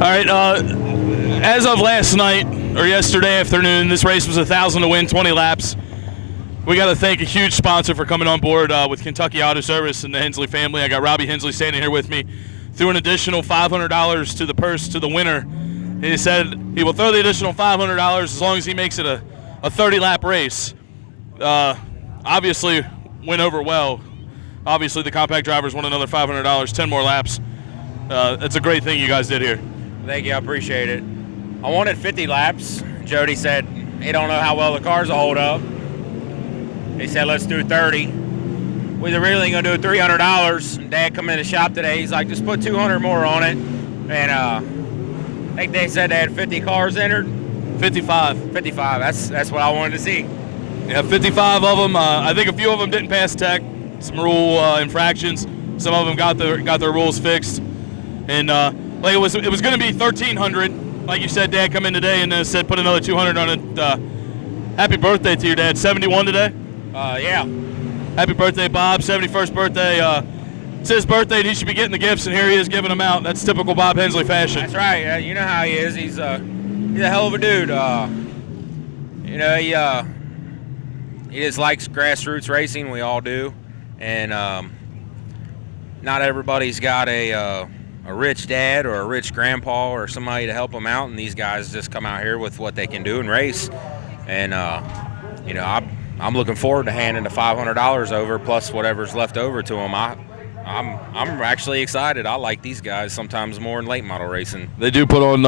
right, as of last night, or yesterday afternoon, this race was 1,000 to win, 20 laps. We got to thank a huge sponsor for coming on board with Kentucky Auto Service and the Hensley family. I got Robbie Hensley standing here with me. Threw an additional $500 to the purse to the winner. He said he will throw the additional $500 as long as he makes it a 30-lap race. Obviously, went over well. Obviously, the compact drivers won another $500, 10 more laps. It's a great thing you guys did here. Thank you, I appreciate it. I wanted 50 laps. Jody said he don't know how well the cars will hold up. He said, let's do 30. We were really going to do $300. And Dad come in the shop today. He's like, just put 200 more on it. And I think they said they had 50 cars entered. 55. 55. That's what I wanted to see. Yeah, 55 of them. I think a few of them didn't pass tech. Some rule infractions. Some of them got their rules fixed. And like it was going to be 1,300. Like you said, Dad come in today and said put another 200 on it. Happy birthday to your dad. 71 today? Yeah. Happy birthday, Bob. 71st birthday. It's his birthday, and he should be getting the gifts, and here he is giving them out. That's typical Bob Hensley fashion. That's right. You know how he is. He's a hell of a dude. He just likes grassroots racing. We all do. And not everybody's got a rich dad or a rich grandpa or somebody to help them out, and these guys just come out here with what they can do and race. And, I'm looking forward to handing the $500 over plus whatever's left over to them. I'm actually excited. I like these guys sometimes more in late model racing. They do put on,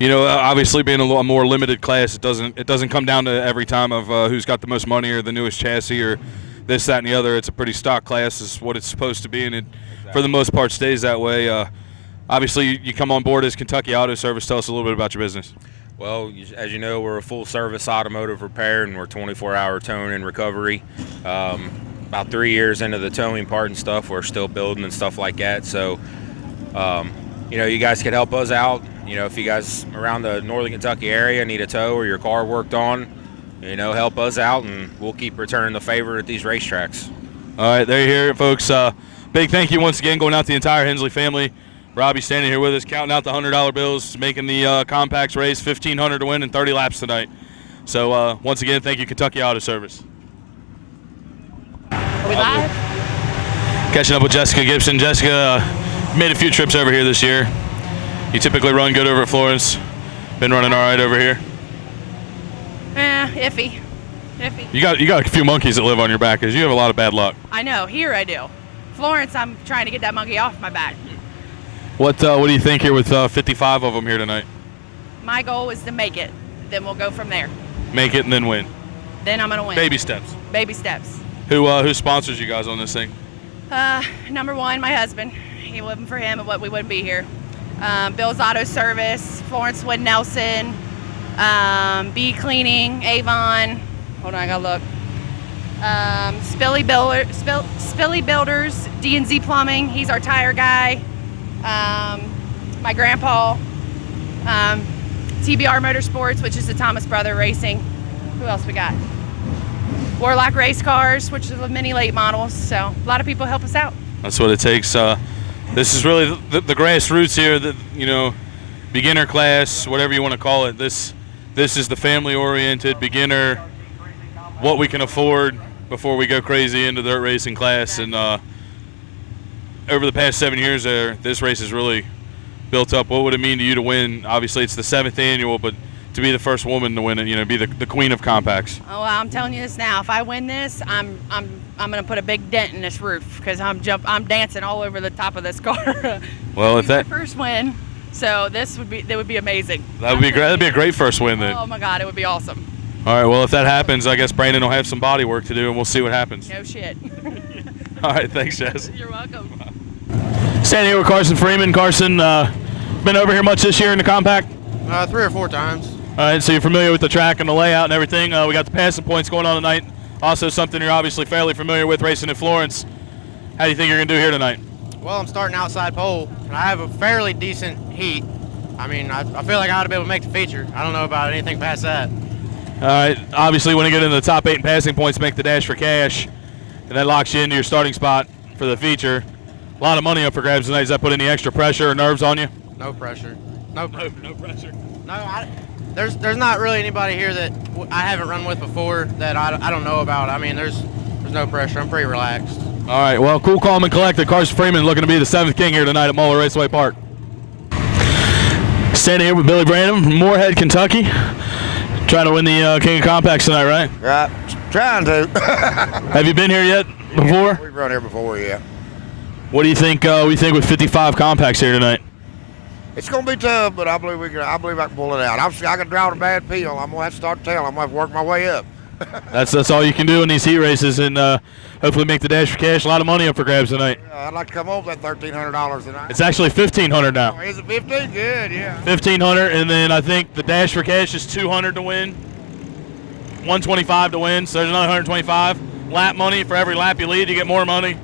obviously being a more limited class, it doesn't come down to every time of who's got the most money or the newest chassis or this, that, and the other. It's a pretty stock class is what it's supposed to be, and it, for the most part, stays that way. Obviously, you come on board as Kentucky Auto Service. Tell us a little bit about your business. Well, as you know, we're a full-service automotive repair, and we're 24-hour towing and recovery. About 3 years into the towing part and stuff, we're still building and stuff like that. So, you guys could help us out. If you guys around the northern Kentucky area need a tow or your car worked on, help us out, and we'll keep returning the favor at these racetracks. All right, there you hear it, folks. Big thank you once again going out to the entire Hensley family. Robbie standing here with us, counting out the $100 bills, making the compacts race, 1,500 to win and 30 laps tonight. So once again, thank you, Kentucky Auto Service. Are we live? Catching up with Jessica Gibson. Jessica made a few trips over here this year. You typically run good over at Florence. Been running all right over here. Iffy. You got a few monkeys that live on your back, because you have a lot of bad luck. I know. Here I do. Florence, I'm trying to get that monkey off my back. What do you think here with 55 of them here tonight? My goal is to make it. Then we'll go from there. Make it and then win. Then I'm gonna win. Baby steps. Baby steps. Who sponsors you guys on this thing? Number one, my husband. He wouldn't for him, but we wouldn't be here. Bill's Auto Service, Florence Wood Nelson, B Cleaning, Avon. Hold on, I gotta look. Spilly Builders, D&Z Plumbing. He's our tire guy. My grandpa. TBR Motorsports, which is the Thomas Brother Racing. Who else we got? Warlock Race Cars, which is the mini late models. So a lot of people help us out. That's what it takes. This is really the grassroots here. Beginner class, whatever you want to call it. This is the family-oriented beginner. What we can afford before we go crazy into dirt racing class. And over the past 7 years, this race has really built up. What would it mean to you to win? Obviously, it's the 7th annual, but to be the first woman to win it, be the queen of compacts. Oh, well, I'm telling you this now. If I win this, I'm gonna put a big dent in this roof because I'm dancing all over the top of this car. Well, if that first win, so that would be amazing. That would be great. That'd be a great first win then. Oh my God, it would be awesome. All right. Well, if that happens, I guess Brandon will have some body work to do, and we'll see what happens. No shit. All right. Thanks, Jess. You're welcome. Standing here with Carson Freeman. Carson, been over here much this year in the compact? 3 or 4 times. All right, so you're familiar with the track and the layout and everything. We got the passing points going on tonight. Also something you're obviously fairly familiar with racing in Florence. How do you think you're going to do here tonight? Well, I'm starting outside pole, and I have a fairly decent heat. I mean, I feel like I ought to be able to make the feature. I don't know about anything past that. All right, obviously when you get into the top 8 in passing points, make the dash for cash, and that locks you into your starting spot for the feature. A lot of money up for grabs tonight. Does that put any extra pressure or nerves on you? No pressure. No pressure. No, there's not really anybody here that I haven't run with before that I don't know about. I mean, there's no pressure. I'm pretty relaxed. All right, well, cool, calm, and collected. Carson Freeman looking to be the 7th king here tonight at Muller Raceway Park. Standing here with Billy Branham from Moorhead, Kentucky. Trying to win the King of Compacts tonight, right? Right, trying to. Have you been here yet before? We've run here before, yeah. What do you think we think with 55 compacts here tonight? It's going to be tough, but I believe I can pull it out. I can draw a bad peel. I'm going to have to start telling. I'm going to have to work my way up. That's all you can do in these heat races, and hopefully make the dash for cash. A lot of money up for grabs tonight. I'd like to come over that $1,300 tonight. It's actually $1,500 now. Oh, is it 15? Good, yeah. $1,500, and then I think the dash for cash is $200 to win, $125 to win. So there's another $125. Lap money for every lap you lead, you get more money.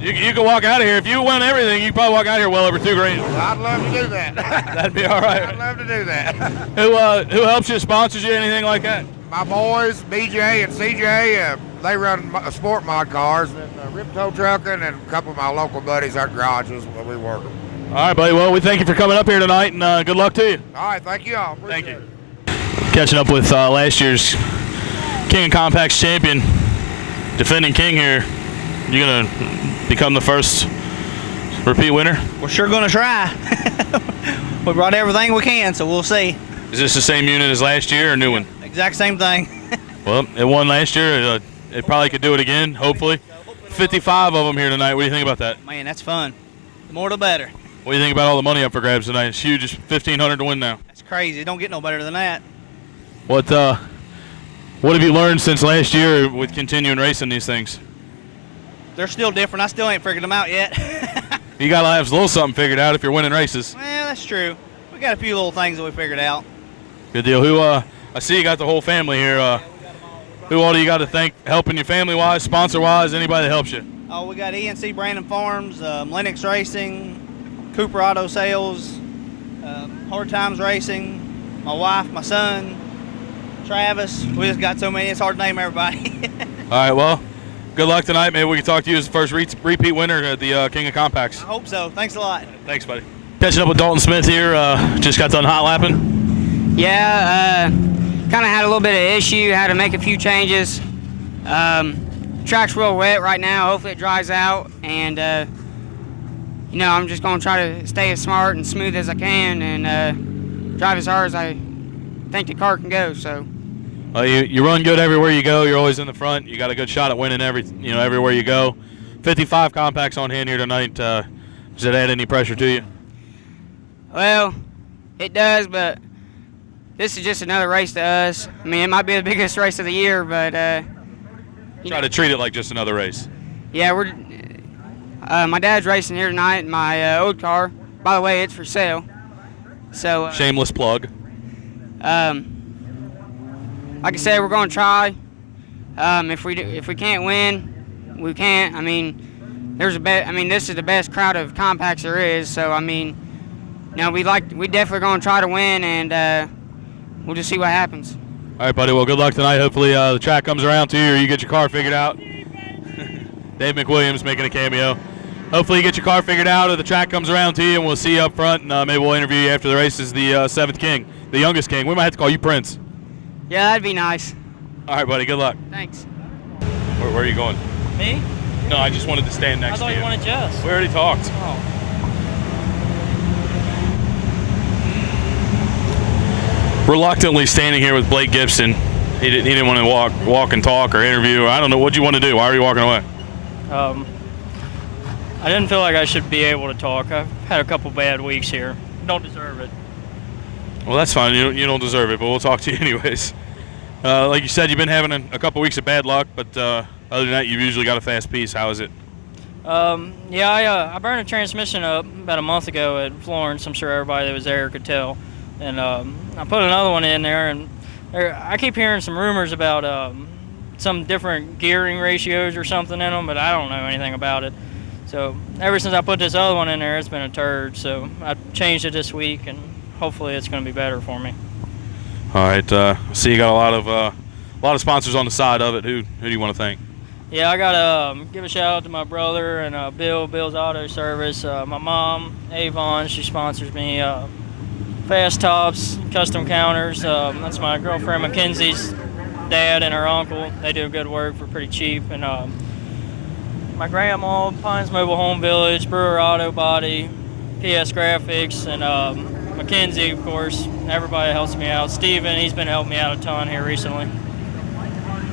You can walk out of here if you win everything. You can probably walk out of here well over $2,000. I'd love to do that. That'd be all right. I'd love to do that. Who helps you, sponsors you, anything like that? My boys, BJ and CJ, they run sport mod cars and rip tow trucking, and a couple of my local buddies at garages where we work them. All right, buddy. Well, we thank you for coming up here tonight, and good luck to you. All right, thank you all. Thank you. Catching up with last year's King of Compacts champion, defending king here. You gonna become the first repeat winner? We're sure gonna try. We brought everything we can, so we'll see. Is this the same unit as last year or a new one? Exact same thing. Well, it won last year. It probably could do it again, hopefully. 55 of them here tonight. What do you think about that? Man, that's fun. The more the better. What do you think about all the money up for grabs tonight? It's huge. It's $1,500 to win now. That's crazy. It don't get no better than that. What have you learned since last year with continuing racing these things? They're still different. I still ain't figured them out yet. You gotta have a little something figured out if you're winning races. Well, that's true. We got a few little things that we figured out. Good deal. I see you got the whole family here. Who all do you got to thank helping you family-wise, sponsor-wise, anybody that helps you? Oh, we got ENC Brandon Farms, Lennox Racing, Cooper Auto Sales, Hard Times Racing, my wife, my son, Travis. We just got so many, it's hard to name everybody. All right, well, good luck tonight. Maybe we can talk to you as the first repeat winner at the King of Compacts. I hope so. Thanks a lot. Thanks, buddy. Catching up with Dalton Smith here. Just got done hot lapping. Yeah, kind of had a little bit of issue, had to make a few changes. Track's real wet right now, hopefully it dries out, and I'm just going to try to stay as smart and smooth as I can and drive as hard as I think the car can go. So. You run good everywhere you go. You're always in the front. You got a good shot at winning everywhere you go. 55 compacts on hand here tonight. Does it add any pressure to you? Well, it does, but this is just another race to us. I mean, it might be the biggest race of the year, but try to treat it like just another race. Yeah, my dad's racing here tonight in my old car. By the way, it's for sale. So shameless plug. Like I said, we're going to try. If we can't win, we can't. I mean, this is the best crowd of compacts there is. So I mean, we definitely going to try to win, and we'll just see what happens. All right, buddy. Well, good luck tonight. Hopefully the track comes around to you, or you get your car figured out. Dave McWilliams making a cameo. Hopefully you get your car figured out, or the track comes around to you, and we'll see you up front, and maybe we'll interview you after the race as the 7th king, the youngest king. We might have to call you Prince. Yeah, that'd be nice. All right, buddy. Good luck. Thanks. Where are you going? Me? No, I just wanted to stand next to you. I thought you wanted Jess. We already talked. Oh. Reluctantly standing here with Blake Gibson. He didn't want to walk and talk or interview. I don't know. What'd you want to do? Why are you walking away? I didn't feel like I should be able to talk. I've had a couple bad weeks here. Don't deserve it. Well, that's fine. You don't deserve it, but we'll talk to you anyways. Like you said, you've been having a couple weeks of bad luck, but other than that, you've usually got a fast piece. How is it? I burned a transmission up about a month ago at Florence. I'm sure everybody that was there could tell. And I put another one in there, and I keep hearing some rumors about some different gearing ratios or something in them, but I don't know anything about it. So ever since I put this other one in there, it's been a turd. So I changed it this week, and hopefully it's going to be better for me. All right. So you got a lot of sponsors on the side of it. Who do you want to thank? Yeah, I got to give a shout out to my brother and Bill's Auto Service. My mom, Avon, she sponsors me. fast tops, custom counters. That's my girlfriend Mackenzie's dad and her uncle. They do good work for pretty cheap. And my grandma, Pines Mobile Home Village, Brewer Auto Body, PS Graphics, and Mackenzie, of course. Everybody helps me out. Steven, he's been helping me out a ton here recently.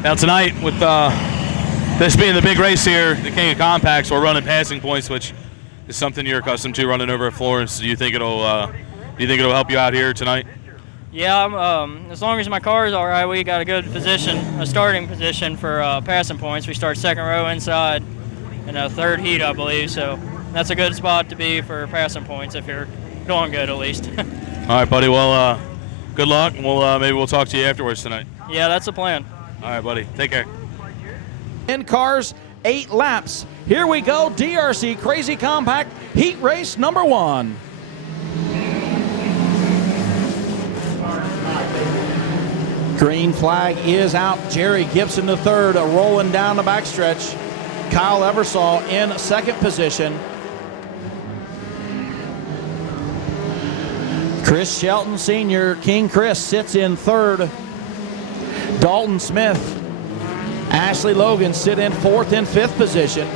Now tonight, with this being the big race here, the King of Compacts, we're running passing points, which is something you're accustomed to running over at Florence. Do you think it'll help you out here tonight? Yeah, as long as my car is all right, we got a good position, a starting position for passing points. We start second row inside in a third heat, I believe. So that's a good spot to be for passing points if you're doing good, at least. All right, buddy. Well, good luck. Maybe we'll talk to you afterwards tonight. Yeah, that's the plan. All right, buddy. Take care. 10 cars, 8 laps. Here we go, DRC Crazy Compact Heat Race number 1. Green flag is out. Jerry Gibson the third, rolling down the backstretch. Kyle Eversole in second position. Chris Shelton Sr., King Chris, sits in third. Dalton Smith, Ashley Logan sit in fourth and fifth position.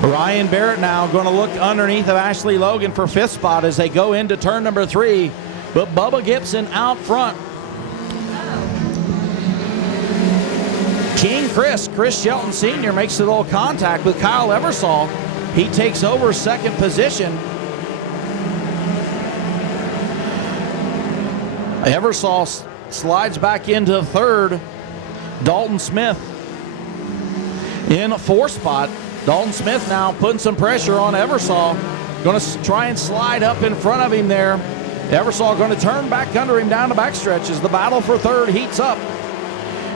Ryan Barrett now going to look underneath of Ashley Logan for fifth spot as they go into turn number 3. But Bubba Gibson out front. King Chris Shelton Sr. makes a little contact with Kyle Eversole. He takes over second position. Eversole slides back into third. Dalton Smith in fourth spot. Dalton Smith now putting some pressure on Eversole. Going to try and slide up in front of him there. Eversole going to turn back under him down the backstretch as the battle for third heats up.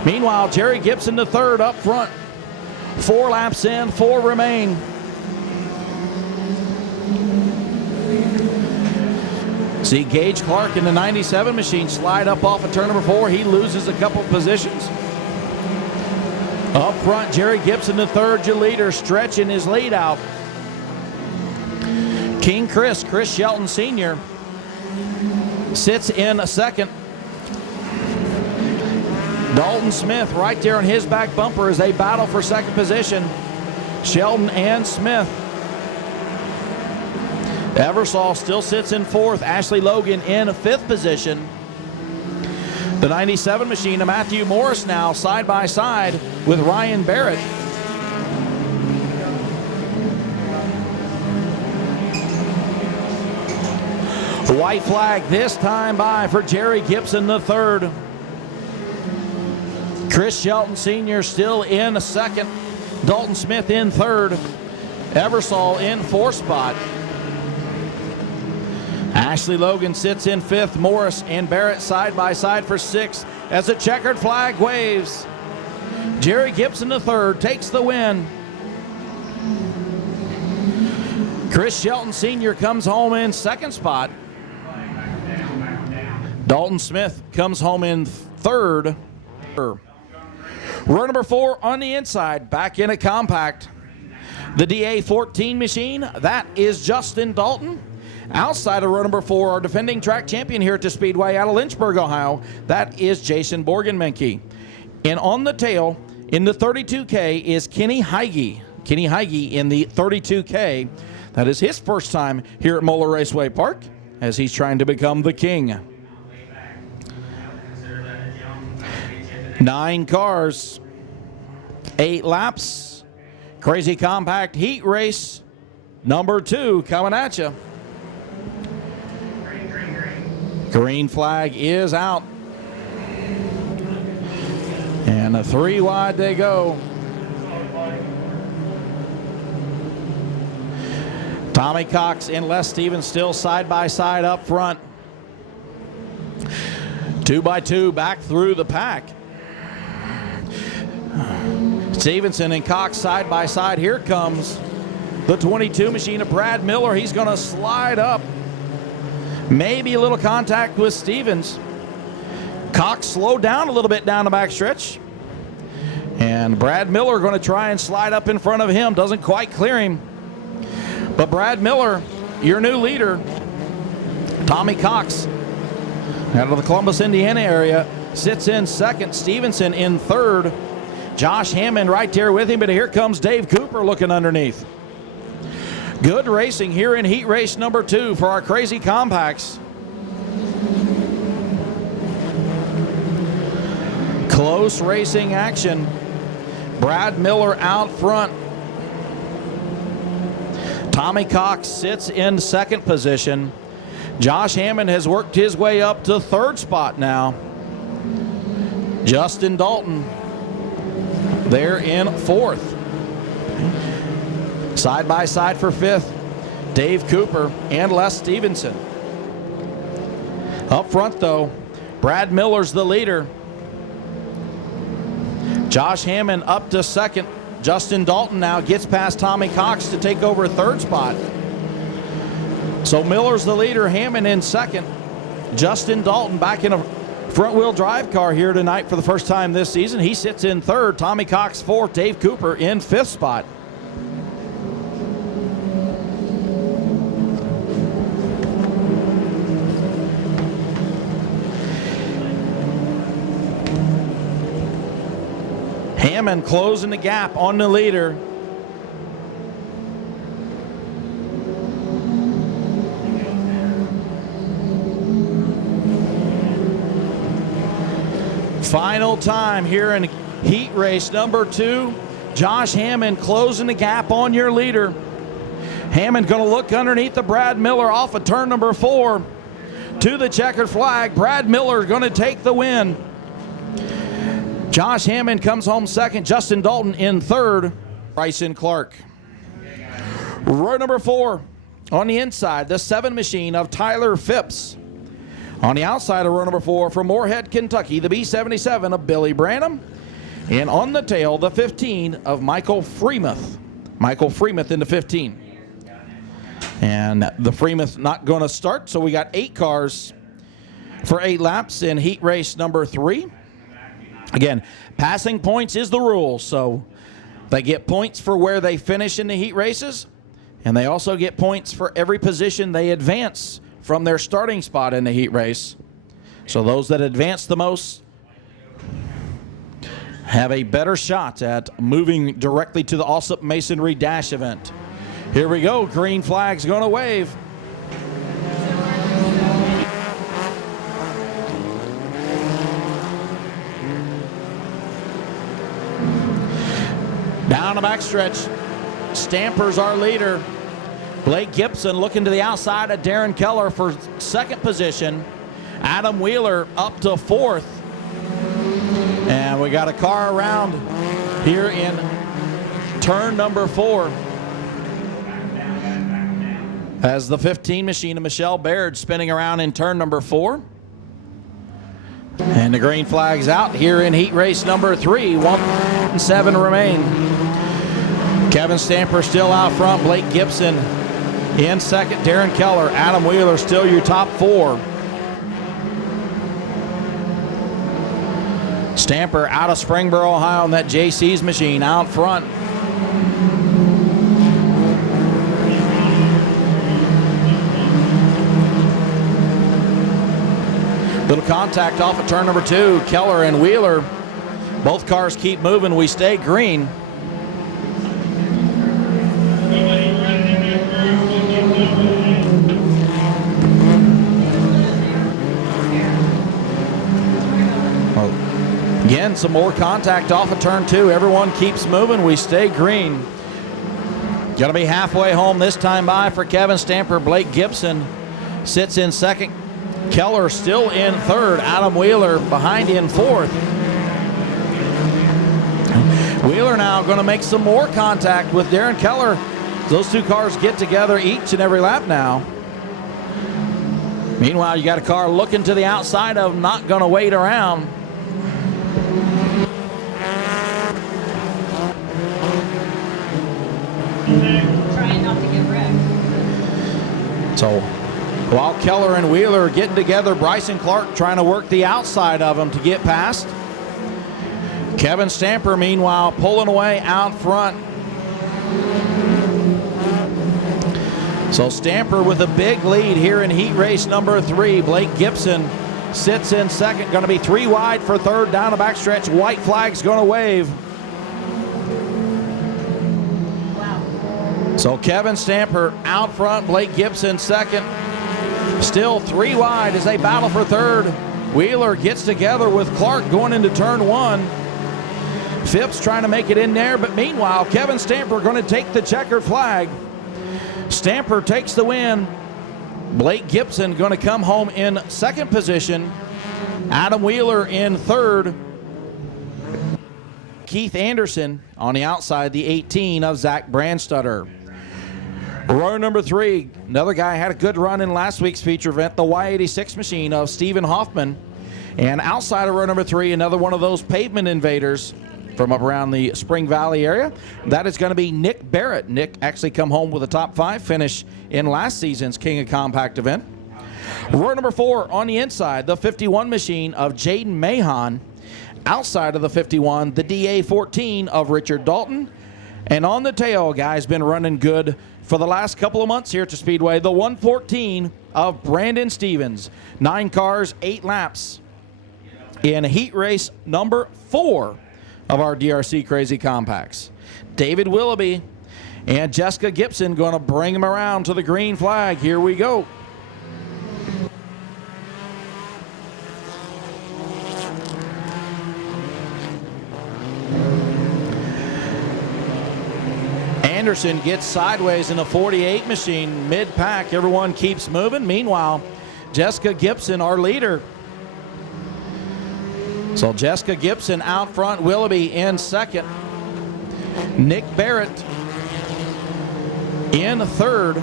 Meanwhile, Jerry Gibson the third up front. 4 laps in, 4 remain. See Gage Clark in the 97 machine slide up off of turn number 4. He loses a couple positions. Up front, Jerry Gibson the third, your leader, stretching his lead out. King Chris Shelton Sr. sits in a second. Dalton Smith right there on his back bumper as they battle for second position. Shelton and Smith. Eversole still sits in fourth. Ashley Logan in fifth position. The 97 machine of Matthew Morris now side by side with Ryan Barrett. White flag this time by for Jerry Gibson the third. Chris Shelton Sr. still in second. Dalton Smith in third. Eversole in fourth spot. Ashley Logan sits in fifth. Morris and Barrett side by side for sixth as the checkered flag waves. Jerry Gibson the third takes the win. Chris Shelton Sr. comes home in second spot. Dalton Smith comes home in third. Row number 4 on the inside, back in a compact. The DA14 machine, that is Justin Dalton. Outside of row number 4, our defending track champion here at the Speedway out of Lynchburg, Ohio, that is Jason Borgenmenke. And on the tail, in the 32K, is Kenny Heige. Kenny Heige in the 32K. That is his first time here at Moeller Raceway Park as he's trying to become the king. 9 cars, 8 laps. Crazy Compact Heat Race number 2 coming at you. Green flag is out. And a 3 wide they go. Tommy Cox and Les Stevens still side by side up front. 2 by 2 back through the pack. Stevenson and Cox side by side. Here comes the 22 machine of Brad Miller. He's going to slide up. Maybe a little contact with Stevens. Cox slowed down a little bit down the backstretch. And Brad Miller going to try and slide up in front of him. Doesn't quite clear him. But Brad Miller your new leader, Tommy Cox, out of the Columbus, Indiana area, sits in second. Stevenson in third. Josh Hammond right there with him, but here comes Dave Cooper looking underneath. Good racing here in heat race number 2 for our Crazy Compacts. Close racing action. Brad Miller out front. Tommy Cox sits in second position. Josh Hammond has worked his way up to third spot now. Justin Dalton there in fourth. Side by side for fifth, Dave Cooper and Les Stevenson. Up front though, Brad Miller's the leader. Josh Hammond up to second. Justin Dalton now gets past Tommy Cox to take over third spot. So Miller's the leader, Hammond in second. Justin Dalton back in a front-wheel drive car here tonight for the first time this season. He sits in third. Tommy Cox fourth. Dave Cooper in fifth spot. Hammond closing the gap on the leader. Final time here in heat race number 2. Josh Hammond closing the gap on your leader. Hammond going to look underneath the Brad Miller off of turn number 4 to the checkered flag. Brad Miller going to take the win. Josh Hammond comes home second. Justin Dalton in third. Bryson Clark. Row number 4 on the inside, the 7 machine of Tyler Phipps. On the outside of row number 4 from Moorhead, Kentucky, the B77 of Billy Branham. And on the tail, the 15 of Michael Freemuth. Michael Freemuth in the 15. And the Freemuth not going to start, so we got 8 cars for 8 laps in heat race number 3. Again, passing points is the rule, so they get points for where they finish in the heat races, and they also get points for every position they advance from their starting spot in the heat race. So those that advance the most have a better shot at moving directly to the Allsup Masonry Dash event. Here we go. Green flag's going to wave. Down the backstretch, Stamper's our leader. Blake Gibson looking to the outside of Darren Keller for second position. Adam Wheeler up to fourth. And we got a car around here in turn number 4. As the 15 machine of Michelle Baird spinning around in turn number 4. And the green flag's out here in heat race number 3. 1-7 remain. Kevin Stamper still out front. Blake Gibson in second. Darren Keller, Adam Wheeler still your top 4. Stamper out of Springboro, Ohio on that JC's machine out front. Little contact off of turn number 2. Keller and Wheeler. Both cars keep moving. We stay green. Again, some more contact off of turn 2. Everyone keeps moving. We stay green. Going to be halfway home this time by for Kevin Stamper. Blake Gibson sits in second. Keller still in third. Adam Wheeler behind in fourth. Wheeler now going to make some more contact with Darren Keller. Those two cars get together each and every lap now. Meanwhile, you got a car looking to the outside of him, not going to wait around. Trying not to get wrecked. So while Keller and Wheeler are getting together, Bryson Clark trying to work the outside of him to get past. Kevin Stamper, meanwhile, pulling away out front. So Stamper with a big lead here in heat race number 3. Blake Gibson sits in second. Going to be 3 wide for third down the backstretch. White flag's going to wave. So Kevin Stamper out front. Blake Gibson second. Still 3 wide as they battle for third. Wheeler gets together with Clark going into turn 1. Phipps trying to make it in there, but meanwhile, Kevin Stamper going to take the checkered flag. Stamper takes the win. Blake Gibson going to come home in second position. Adam Wheeler in third. Keith Anderson on the outside, the 18 of Zach Brandstutter. Row number 3, another guy had a good run in last week's feature event, the Y86 machine of Stephen Hoffman. And outside of row number 3, another one of those pavement invaders from up around the Spring Valley area. That is going to be Nick Barrett. Nick actually come home with a top 5 finish in last season's King of Compact event. Row number 4 on the inside, the 51 machine of Jaden Mahon. Outside of the 51, the DA14 of Richard Dalton. And on the tail, guy's been running good for the last couple of months here at the Speedway, the 114 of Brandon Stevens. 9 cars, 8 laps in heat race number 4 of our DRC Crazy Compacts. David Willoughby and Jessica Gibson going to bring him around to the green flag. Here we go. Anderson gets sideways in a 48 machine mid-pack. Everyone keeps moving. Meanwhile, Jessica Gibson, our leader. So Jessica Gibson out front, Willoughby in second. Nick Barrett in third.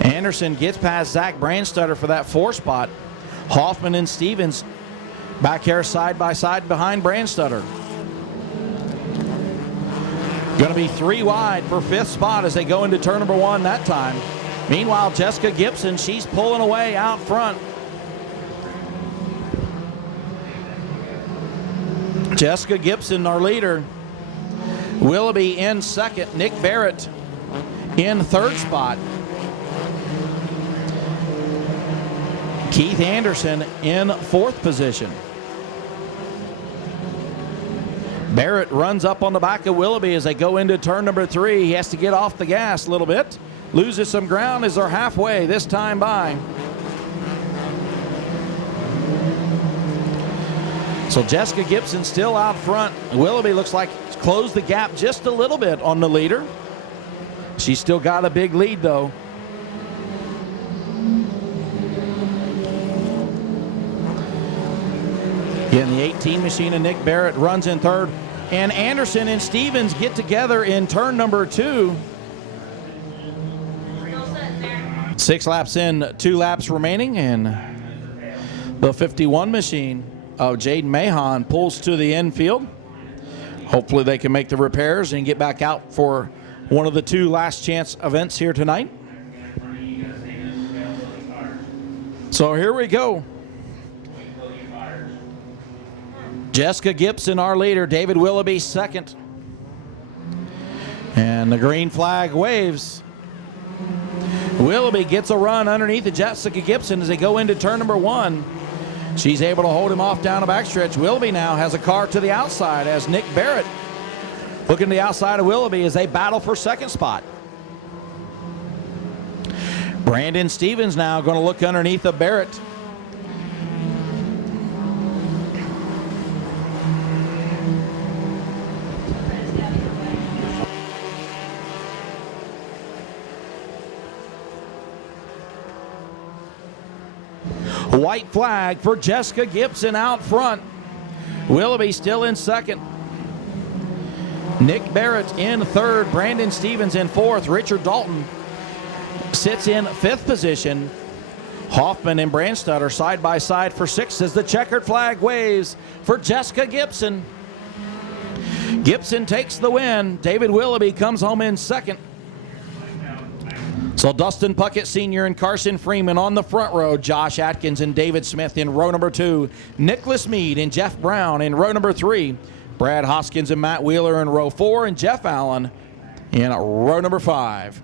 Anderson gets past Zach Brandstutter for that 4 spot. Hoffman and Stevens back here side by side behind Brandstutter. Going to be 3 wide for 5th spot as they go into turn number 1 that time. Meanwhile, Jessica Gibson, she's pulling away out front. Jessica Gibson, our leader. Willoughby in second. Nick Barrett in third spot. Keith Anderson in 4th position. Barrett runs up on the back of Willoughby as they go into turn number 3. He has to get off the gas a little bit. Loses some ground as they're halfway this time by. So Jessica Gibson still out front. Willoughby looks like closed the gap just a little bit on the leader. She's still got a big lead though. Again, the 18 machine of Nick Barrett runs in third. And Anderson and Stevens get together in turn number 2. 6 laps in, 2 laps remaining, and the 51 machine of Jaden Mahon pulls to the infield. Hopefully they can make the repairs and get back out for one of the 2 last chance events here tonight. So here we go. Jessica Gibson, our leader. David Willoughby, second. And the green flag waves. Willoughby gets a run underneath of Jessica Gibson as they go into turn number 1. She's able to hold him off down the backstretch. Willoughby now has a car to the outside as Nick Barrett looking to the outside of Willoughby as they battle for second spot. Brandon Stevens now going to look underneath of Barrett. White flag for Jessica Gibson out front. Willoughby still in second. Nick Barrett in third. Brandon Stevens in 4th. Richard Dalton sits in 5th position. Hoffman and Brandstutter side by side for 6th as the checkered flag waves for Jessica Gibson. Gibson takes the win. David Willoughby comes home in second. So Dustin Puckett Sr. and Carson Freeman on the front row. Josh Atkins and David Smith in row number 2. Nicholas Mead and Jeff Brown in row number 3. Brad Hoskins and Matt Wheeler in row 4, and Jeff Allen in row number 5.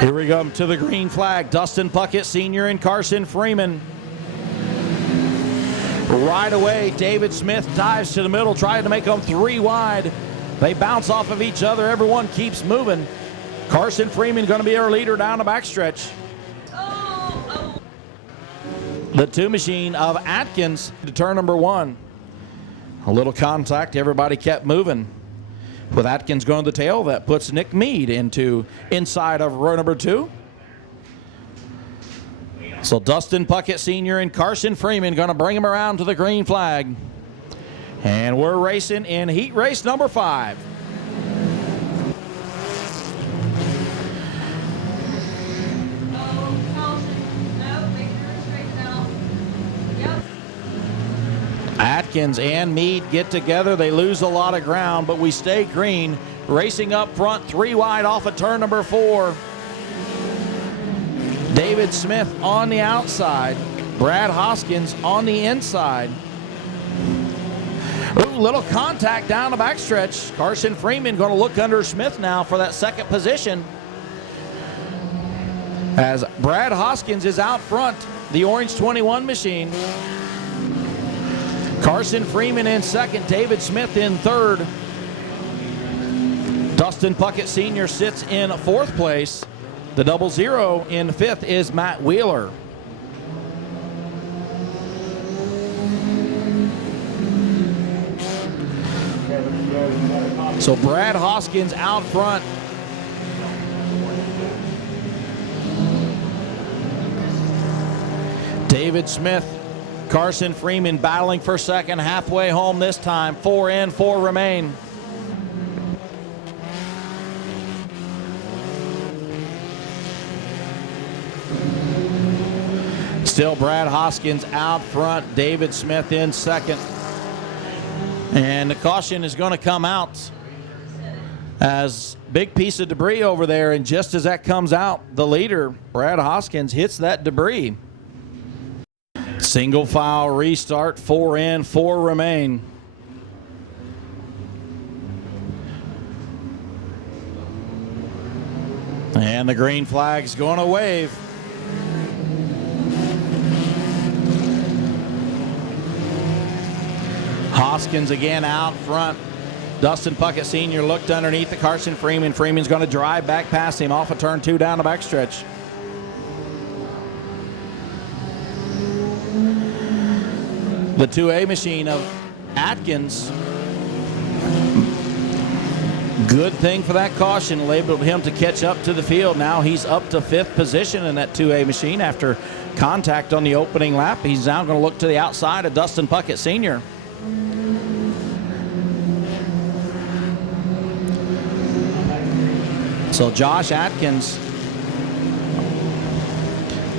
Here we go to the green flag. Dustin Puckett Sr. and Carson Freeman. Right away, David Smith dives to the middle, trying to make them 3 wide. They bounce off of each other. Everyone keeps moving. Carson Freeman going to be our leader down the backstretch. The 2 machine of Atkins to turn number 1. A little contact. Everybody kept moving. With Atkins going to the tail, that puts Nick Mead into inside of row number 2. So Dustin Puckett Sr. and Carson Freeman going to bring him around to the green flag. And we're racing in heat race number 5. Atkins and Mead get together. They lose a lot of ground, but we stay green. Racing up front, 3 wide off of turn number 4. David Smith on the outside. Brad Hoskins on the inside. Ooh, little contact down the backstretch. Carson Freeman going to look under Smith now for that second position. As Brad Hoskins is out front, the orange 21 machine. Carson Freeman in second, David Smith in third. Dustin Puckett Sr. sits in 4th place. The 00 in 5th is Matt Wheeler. So Brad Hoskins out front. David Smith, Carson Freeman battling for second, halfway home this time. 4 in, 4 remain. Still Brad Hoskins out front, David Smith in second. And the caution is going to come out as big piece of debris over there, and just as that comes out, the leader, Brad Hoskins, hits that debris. Single file restart, 4 in, 4 remain. And the green flag's going to wave. Hoskins again out front. Dustin Puckett Sr. looked underneath the Carson Freeman. Freeman's going to drive back past him off of turn 2 down the backstretch. The 2A machine of Atkins. Good thing for that caution. Labeled him to catch up to the field. Now he's up to 5th position in that 2A machine after contact on the opening lap. He's now going to look to the outside of Dustin Puckett Sr. So Josh Atkins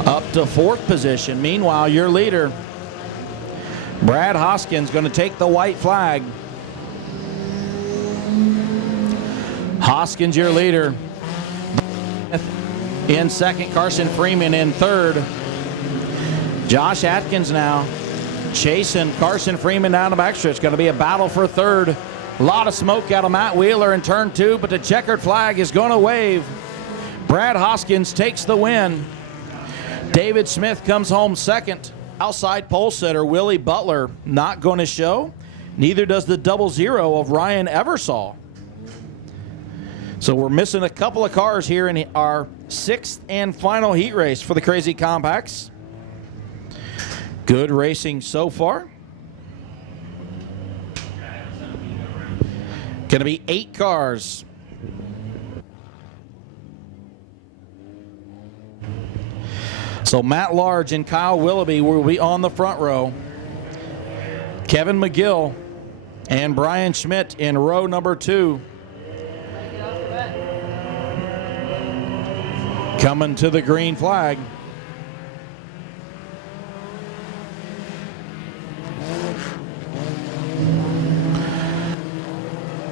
up to 4th position. Meanwhile, your leader, Brad Hoskins, going to take the white flag. Hoskins, your leader. In second, Carson Freeman in third. Josh Atkins now chasing Carson Freeman down the backstretch. Going to be a battle for third. A lot of smoke out of Matt Wheeler in turn 2, but the checkered flag is going to wave. Brad Hoskins takes the win. David Smith comes home second. Outside pole setter Willie Butler not going to show. Neither does the 00 of Ryan Eversole. So we're missing a couple of cars here in our 6th and final heat race for the Crazy Compacts. Good racing so far. Going to be 8 cars. So Matt Large and Kyle Willoughby will be on the front row. Kevin McGill and Brian Schmidt in row number 2. Coming to the green flag.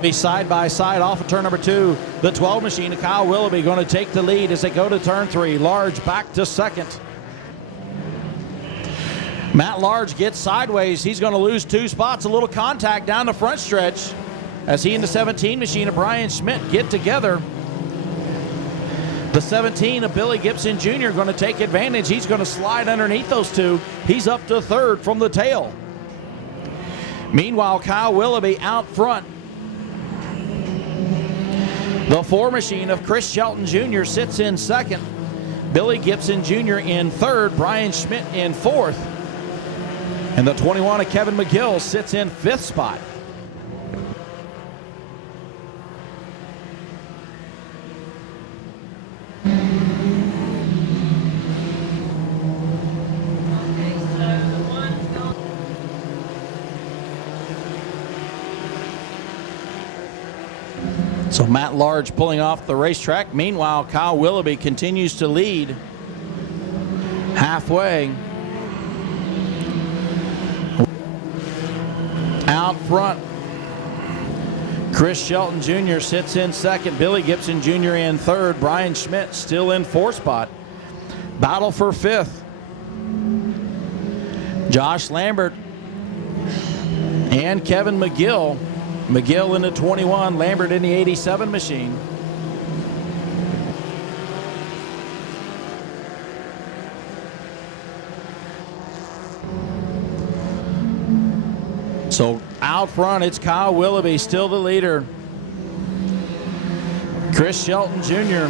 Be side by side off of turn number 2. The 12 machine of Kyle Willoughby going to take the lead as they go to turn 3. Large back to second. Matt Large gets sideways. He's going to lose 2 spots. A little contact down the front stretch as he and the 17 machine of Brian Schmidt get together. The 17 of Billy Gibson Jr. going to take advantage. He's going to slide underneath those 2. He's up to third from the tail. Meanwhile, Kyle Willoughby out front. The 4 machine of Chris Shelton Jr. sits in second. Billy Gibson Jr. in third. Brian Schmidt in fourth. And the 21 of Kevin McGill sits in 5th spot. So Matt Large pulling off the racetrack. Meanwhile, Kyle Willoughby continues to lead halfway. Out front, Chris Shelton Jr. sits in second. Billy Gibson Jr. in third. Brian Schmidt still in 4th spot. Battle for 5th. Josh Lambert and Kevin McGill. McGill in the 21, Lambert in the 87 machine. So out front, it's Kyle Willoughby, still the leader. Chris Shelton Jr.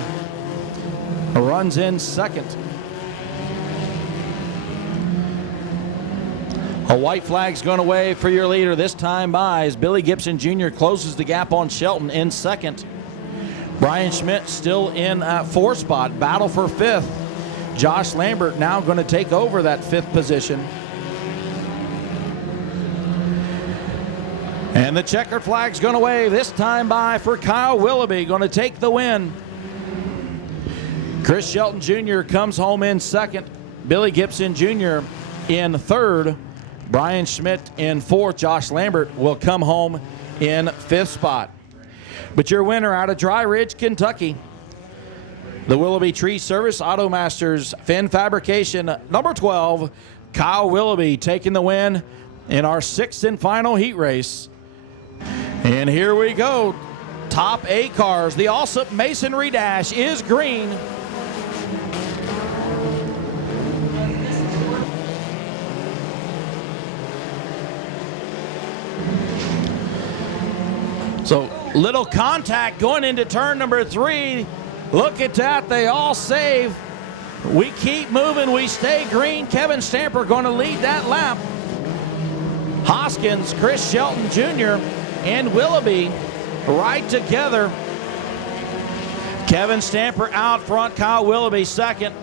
runs in second. A white flag's going to wave for your leader this time by as Billy Gibson Jr. closes the gap on Shelton in second. Brian Schmidt still in 4th spot. Battle for 5th. Josh Lambert now going to take over that 5th position. And the checkered flag's going to wave this time by for Kyle Willoughby, going to take the win. Chris Shelton Jr. comes home in second. Billy Gibson Jr. in third. Brian Schmidt in 4th. Josh Lambert will come home in 5th spot. But your winner out of Dry Ridge, Kentucky, the Willoughby Tree Service Auto Masters Fin Fabrication number 12, Kyle Willoughby taking the win in our 6th and final heat race. And here we go. Top 8 cars. The Allsup Masonry Dash is green. So little contact going into turn number 3. Look at that, they all save. We keep moving, we stay green. Kevin Stamper going to lead that lap. Hoskins, Chris Shelton Jr., and Willoughby right together. Kevin Stamper out front, Kyle Willoughby second.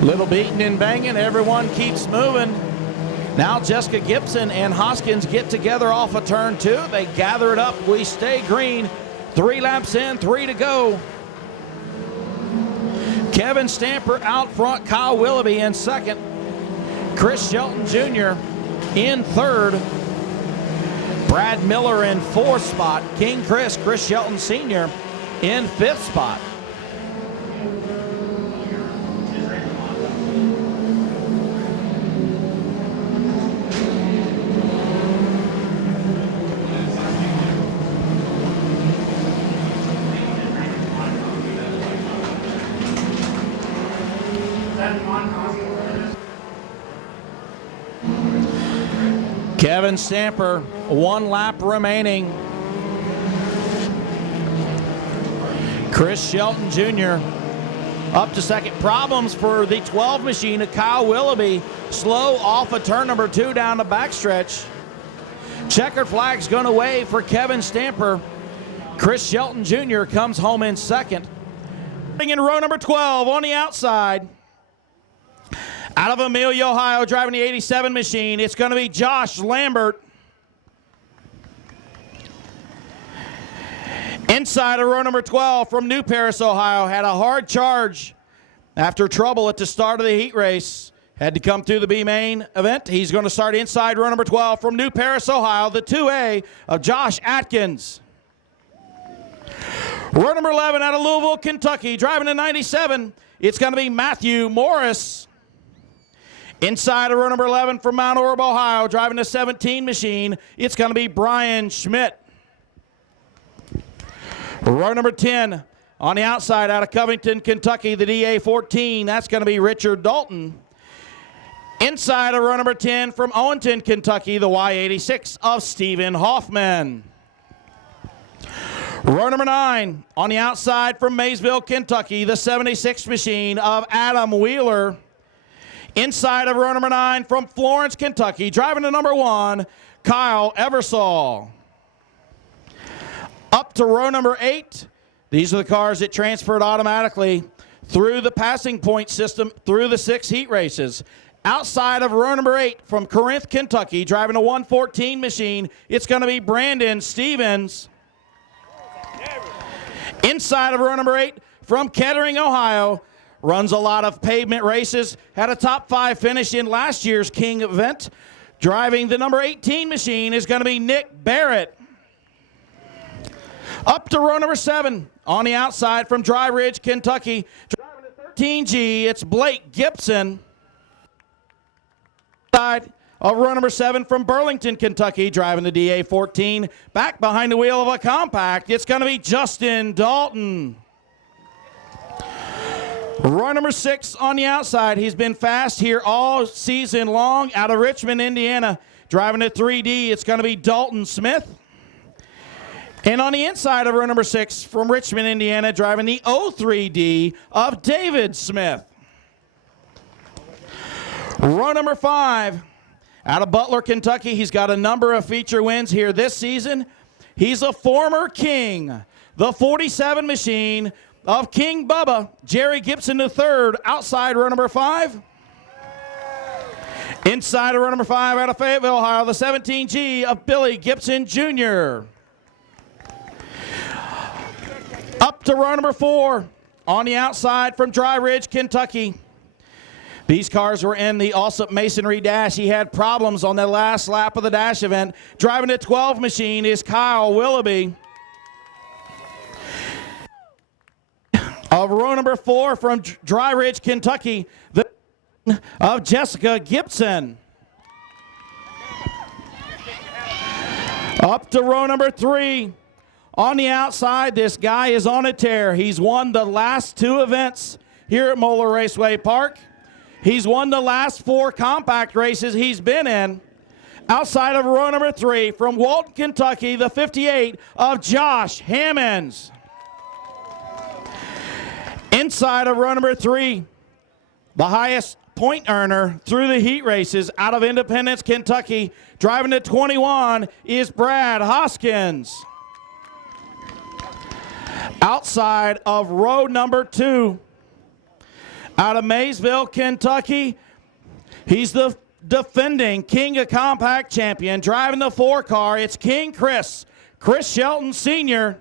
Little beating and banging, everyone keeps moving. Now Jessica Gibson and Hoskins get together off of turn 2. They gather it up, we stay green. 3 laps in, 3 to go. Kevin Stamper out front, Kyle Willoughby in second. Chris Shelton Jr. in third. Brad Miller in 4th spot. King Chris Shelton Sr. in 5th spot. Kevin Stamper, 1 lap remaining. Chris Shelton Jr. up to second. Problems for the 12 machine of Kyle Willoughby. Slow off of turn number 2 down the backstretch. Checkered flag's going to wave for Kevin Stamper. Chris Shelton Jr. comes home in second. In row number 12 on the outside. Out of Amelia, Ohio, driving the 87 machine, it's going to be Josh Lambert. Inside of row number 12 from New Paris, Ohio, had a hard charge after trouble at the start of the heat race. Had to come through the B main event. He's going to start inside row number 12 from New Paris, Ohio, the 2A of Josh Atkins. Row number 11 out of Louisville, Kentucky, driving a 97. It's going to be Matthew Morris. Inside of row number 11 from Mount Orab, Ohio, driving a 17 machine. It's going to be Brian Schmidt. Row number 10 on the outside out of Covington, Kentucky, the DA14. That's going to be Richard Dalton. Inside of row number 10 from Owenton, Kentucky, the Y86 of Stephen Hoffman. Row number 9 on the outside from Maysville, Kentucky, the 76 machine of Adam Wheeler. Inside of row number 9 from Florence, Kentucky, driving to number 1, Kyle Eversole. Up to row number 8. These are the cars that transferred automatically through the passing point system through the 6 heat races. Outside of row number 8 from Corinth, Kentucky, driving a 114 machine, it's going to be Brandon Stevens. Inside of row number 8 from Kettering, Ohio, runs a lot of pavement races, had a top 5 finish in last year's King event. Driving the number 18 machine is going to be Nick Barrett. Up to row number 7 on the outside from Dry Ridge, Kentucky, driving the 13G, it's Blake Gibson. Side of row number 7 from Burlington, Kentucky, driving the DA14. Back behind the wheel of a compact, it's going to be Justin Dalton. Row number 6 on the outside. He's been fast here all season long out of Richmond, Indiana. Driving the 3D, it's going to be Dalton Smith. And on the inside of row number 6 from Richmond, Indiana, driving the 03D of David Smith. Row number 5, out of Butler, Kentucky. He's got a number of feature wins here this season. He's a former King, the 47 machine of King Bubba, Jerry Gibson III, outside row number 5. Inside of row number 5, out of Fayetteville, Ohio, the 17G of Billy Gibson Jr. Up to row number 4 on the outside from Dry Ridge, Kentucky. These cars were in the Allsup Masonry Dash. He had problems on the last lap of the Dash event. Driving the 12 machine is Kyle Willoughby. Of row number 4 from Dry Ridge, Kentucky, the of Jessica Gibson. Up to row number 3. On the outside, this guy is on a tear. He's won the last 2 events here at Moeller Raceway Park. He's won the last 4 compact races he's been in. Outside of row number 3 from Walton, Kentucky, the 58 of Josh Hammonds. Inside of row number 3, the highest point earner through the heat races out of Independence, Kentucky, driving to 21 is Brad Hoskins. Outside of row number 2, out of Maysville, Kentucky, he's the defending King of Compact champion, driving the 4 car. It's King Chris Shelton Sr.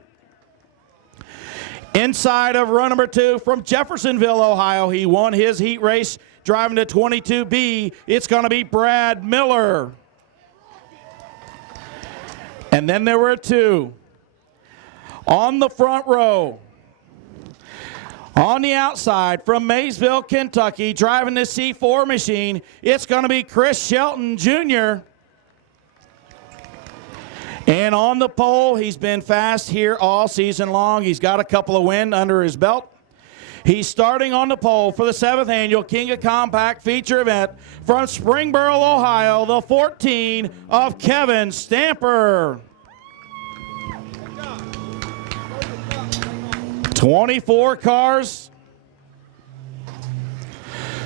Inside of row number 2 from Jeffersonville, Ohio, he won his heat race, driving to 22B. It's going to be Brad Miller. And then there were 2 on the front row. On the outside from Maysville, Kentucky, driving the C4 machine, it's going to be Chris Shelton Jr. And on the pole, he's been fast here all season long. He's got a couple of wins under his belt. He's starting on the pole for the 7th annual King of Compact feature event from Springboro, Ohio, the 14 of Kevin Stamper. 24 cars,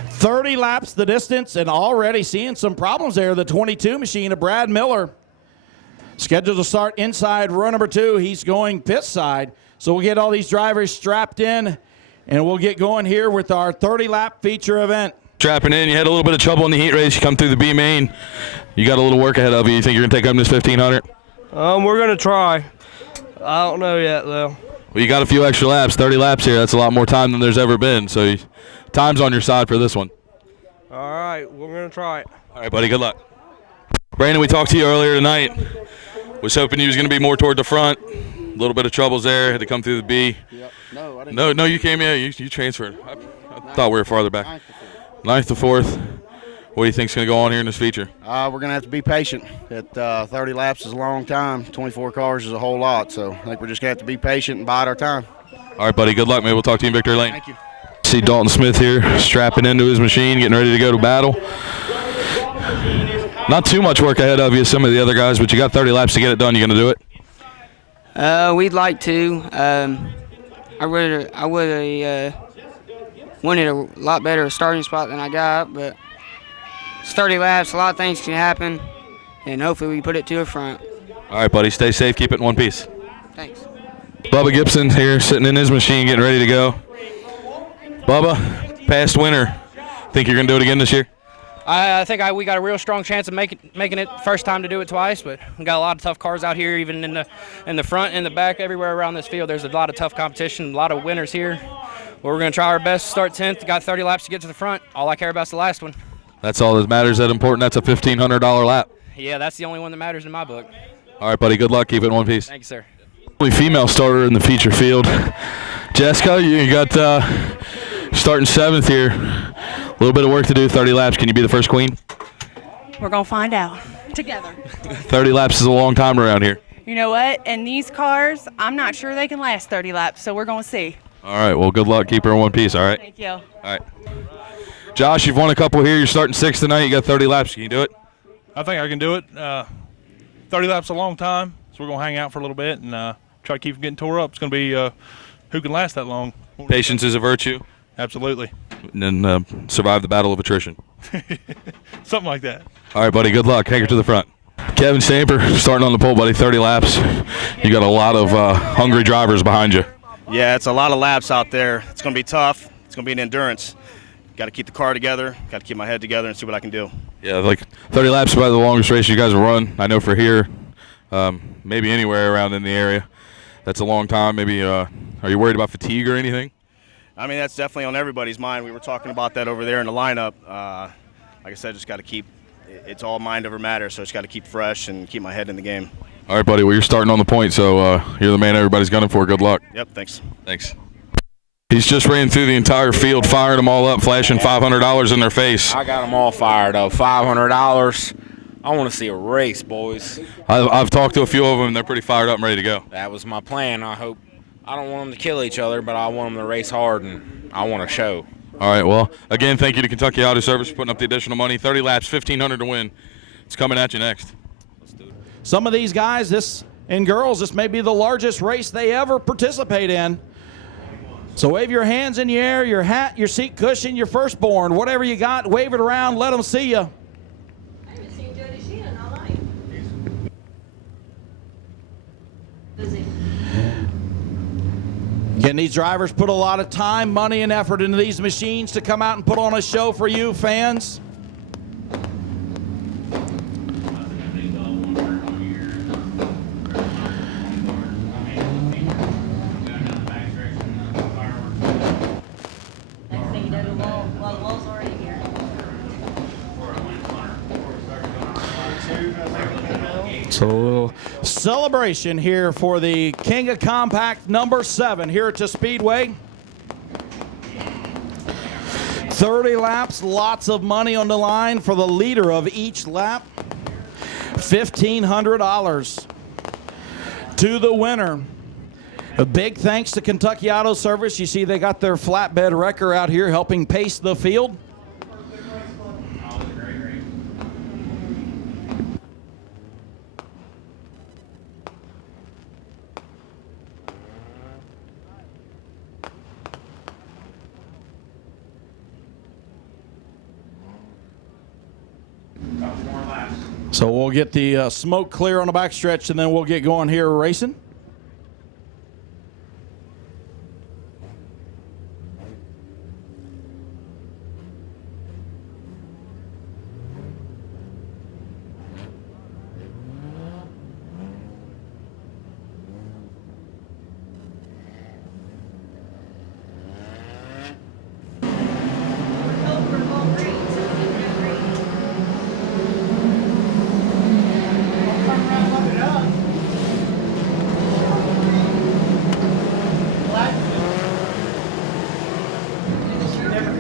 30 laps the distance, and already seeing some problems there. The 22 machine of Brad Miller, scheduled to start inside row number 2. He's going pit side. So we'll get all these drivers strapped in, and we'll get going here with our 30-lap feature event. Strapping in, you had a little bit of trouble in the heat race. You come through the B main. You got a little work ahead of you. You think you're going to take home this 1,500? We're going to try. I don't know yet, though. Well, you got a few extra laps, 30 laps here. That's a lot more time than there's ever been. So you Time's on your side for this one. All right, we're going to try it. All right, buddy, good luck. Brandon, we talked to you earlier tonight. Was hoping you was going to be more toward the front. A little bit of troubles there. Had to come through the B. Yep. No, I didn't. No, you came in. You transferred. I thought we were farther back. Ninth to fourth. What do you think's going to go on here in this feature? We're going to have to be patient. 30 laps is a long time. 24 cars is a whole lot. So I think we're just going to have to be patient and bide our time. All right, buddy. Good luck. Maybe we'll talk to you in victory lane. Thank you. See Dalton Smith here strapping into his machine, getting ready to go to battle. Not too much work ahead of you, some of the other guys, but you got 30 laps to get it done. You going to do it? We'd like to. I would have wanted a lot better starting spot than I got, but it's 30 laps. A lot of things can happen, and hopefully we put it to the front. All right, buddy. Stay safe. Keep it in one piece. Thanks. Bubba Gibson here sitting in his machine getting ready to go. Bubba, past winner. Think you're going to do it again this year? I think we got a real strong chance of making it first time to do it twice, but we got a lot of tough cars out here, even in the front and the back, everywhere around this field. There's a lot of tough competition, a lot of winners here. Well, we're going to try our best to start 10th. Got 30 laps to get to the front. All I care about is the last one. That's all that matters. That important. That's a $1,500 lap. Yeah, that's the only one that matters in my book. All right, buddy. Good luck. Keep it in one piece. Thank you, sir. Only female starter in the feature field. Jessica, you got starting 7th here. A little bit of work to do. 30 laps. Can you be the first queen? We're going to find out together. 30 laps is a long time around here. You know what? And these cars, I'm not sure they can last 30 laps, so we're going to see. All right. Well, good luck. Keep her in one piece. All right. Thank you. All right. Josh, you've won a couple here. You're starting 6th tonight. You got 30 laps. Can you do it? I think I can do it. 30 laps is a long time, so we're going to hang out for a little bit and try to keep from getting tore up. It's going to be who can last that long. Patience is a virtue. Absolutely. And then survive the battle of attrition. Something like that. All right, buddy. Good luck. Take her to the front. Kevin Stamper starting on the pole, buddy. 30 laps. You got a lot of hungry drivers behind you. Yeah, it's a lot of laps out there. It's going to be tough. It's going to be an endurance. Got to keep the car together. Got to keep my head together and see what I can do. Yeah, like 30 laps is about the longest race you guys will run. I know for here, maybe anywhere around in the area. That's a long time. Maybe are you worried about fatigue or anything? I mean, that's definitely on everybody's mind. We were talking about that over there in the lineup. Like I said, just got to keep – it's all mind over matter, so just got to keep fresh and keep my head in the game. All right, buddy. Well, you're starting on the point, so you're the man everybody's gunning for. Good luck. Yep, thanks. Thanks. He's just ran through the entire field, firing them all up, flashing $500 in their face. I got them all fired up. $500. I want to see a race, boys. I've talked to a few of them, and they're pretty fired up and ready to go. That was my plan. I don't want them to kill each other, but I want them to race hard, and I want to show. All right, well, again, thank you to Kentucky Auto Service for putting up the additional money. 30 laps, $1,500 to win. It's coming at you next. Some of these guys, and girls, this may be the largest race they ever participate in. So wave your hands in the air, your hat, your seat cushion, your firstborn, whatever you got, wave it around, let them see you. Again, these drivers put a lot of time, money, and effort into these machines to come out and put on a show for you fans. So a little celebration here for the King of Compact number 7 here at the Speedway. 30 laps, lots of money on the line for the leader of each lap. $1,500 to the winner. A big thanks to Kentucky Auto Service. You see they got their flatbed wrecker out here helping pace the field. So we'll get the smoke clear on the backstretch, and then we'll get going here racing.